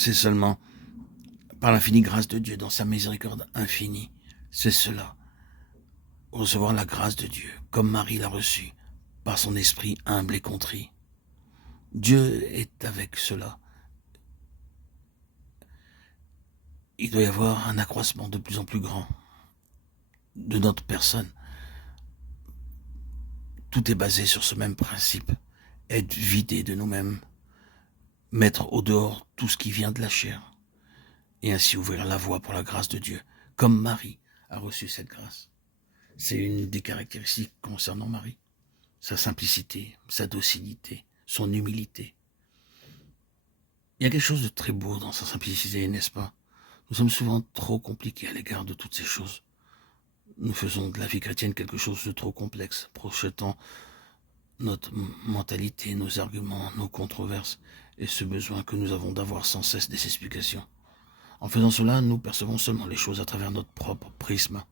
C'est seulement par l'infinie grâce de Dieu, dans sa miséricorde infinie. C'est cela, recevoir la grâce de Dieu, comme Marie l'a reçue, par son esprit humble et contrit. Dieu est avec cela. Il doit y avoir un accroissement de plus en plus grand de notre personne. Tout est basé sur ce même principe. Être vidé de nous-mêmes, mettre au dehors tout ce qui vient de la chair, et ainsi ouvrir la voie pour la grâce de Dieu, comme Marie a reçu cette grâce. C'est une des caractéristiques concernant Marie. Sa simplicité, sa docilité, son humilité. Il y a quelque chose de très beau dans sa simplicité, n'est-ce pas? Nous sommes souvent trop compliqués à l'égard de toutes ces choses. Nous faisons de la vie chrétienne quelque chose de trop complexe, projetant notre mentalité, nos arguments, nos controverses, et ce besoin que nous avons d'avoir sans cesse des explications. En faisant cela, nous percevons seulement les choses à travers notre propre prisme.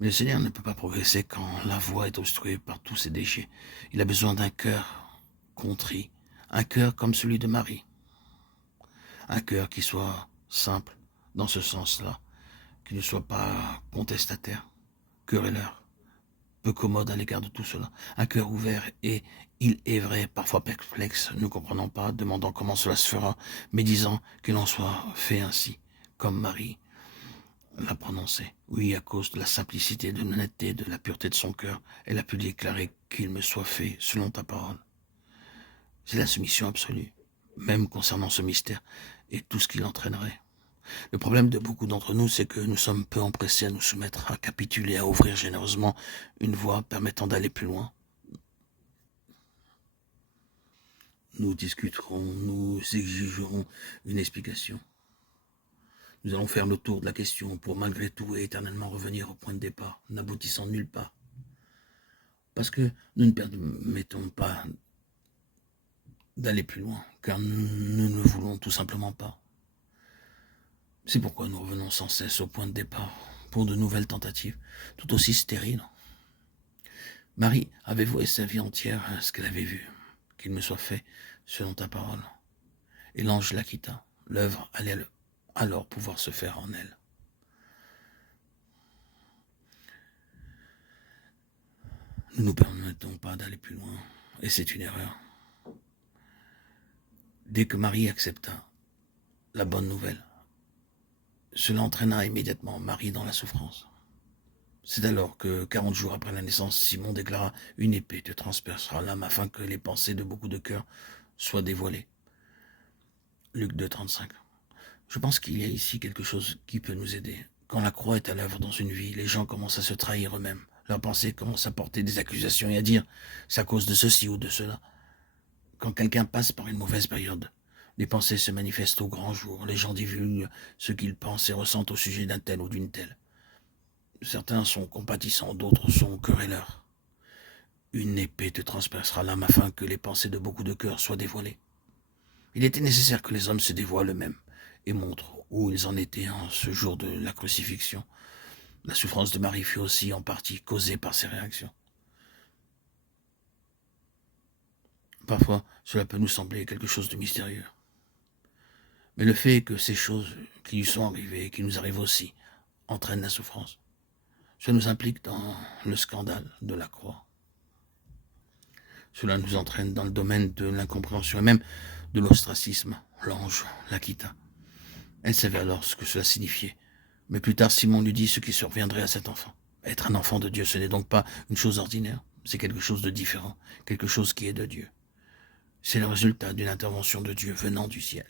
Mais le Seigneur ne peut pas progresser quand la voie est obstruée par tous ces déchets. Il a besoin d'un cœur contrit, un cœur comme celui de Marie. Un cœur qui soit simple dans ce sens-là, qui ne soit pas contestataire, querelleur, peu commode à l'égard de tout cela. Un cœur ouvert et, il est vrai, parfois perplexe, ne comprenant pas, demandant comment cela se fera, mais disant qu'il en soit fait ainsi, comme Marie l'a prononcé. Oui, à cause de la simplicité, de l'honnêteté, de la pureté de son cœur, elle a pu déclarer qu'il me soit fait selon ta parole. C'est la soumission absolue, même concernant ce mystère et tout ce qu'il entraînerait. Le problème de beaucoup d'entre nous, c'est que nous sommes peu empressés à nous soumettre, à capituler, à ouvrir généreusement une voie permettant d'aller plus loin. Nous discuterons, nous exigerons une explication. Nous allons faire le tour de la question pour malgré tout et éternellement revenir au point de départ, n'aboutissant nulle part. Parce que nous ne permettons pas d'aller plus loin, car nous ne le voulons tout simplement pas. C'est pourquoi nous revenons sans cesse au point de départ, pour de nouvelles tentatives, tout aussi stériles. Marie avait voué sa vie entière à ce qu'elle avait vu, qu'il me soit fait selon ta parole. Et l'ange la quitta, l'œuvre allait alors pouvoir se faire en elle. Nous ne nous permettons pas d'aller plus loin, et c'est une erreur. Dès que Marie accepta la bonne nouvelle, cela entraîna immédiatement Marie dans la souffrance. C'est alors que, 40 jours après la naissance, Simon déclara « Une épée te transpercera l'âme afin que les pensées de beaucoup de cœurs soient dévoilées. » Luc 2, 35. Je pense qu'il y a ici quelque chose qui peut nous aider. Quand la croix est à l'œuvre dans une vie, les gens commencent à se trahir eux-mêmes. Leurs pensées commencent à porter des accusations et à dire « c'est à cause de ceci ou de cela ». Quand quelqu'un passe par une mauvaise période, les pensées se manifestent au grand jour. Les gens divulguent ce qu'ils pensent et ressentent au sujet d'un tel ou d'une telle. Certains sont compatissants, d'autres sont querelleurs. Une épée te transpercera l'âme afin que les pensées de beaucoup de cœurs soient dévoilées. Il était nécessaire que les hommes se dévoilent eux-mêmes et montrent où ils en étaient en ce jour de la crucifixion. La souffrance de Marie fut aussi en partie causée par ces réactions. Parfois, cela peut nous sembler quelque chose de mystérieux. Mais le fait que ces choses qui lui sont arrivées et qui nous arrivent aussi entraînent la souffrance, cela nous implique dans le scandale de la croix. Cela nous entraîne dans le domaine de l'incompréhension et même de l'ostracisme. L'ange la quitta. Elle savait alors ce que cela signifiait. Mais plus tard, Simon lui dit ce qui surviendrait à cet enfant. Être un enfant de Dieu, ce n'est donc pas une chose ordinaire. C'est quelque chose de différent, quelque chose qui est de Dieu. C'est le résultat d'une intervention de Dieu venant du ciel.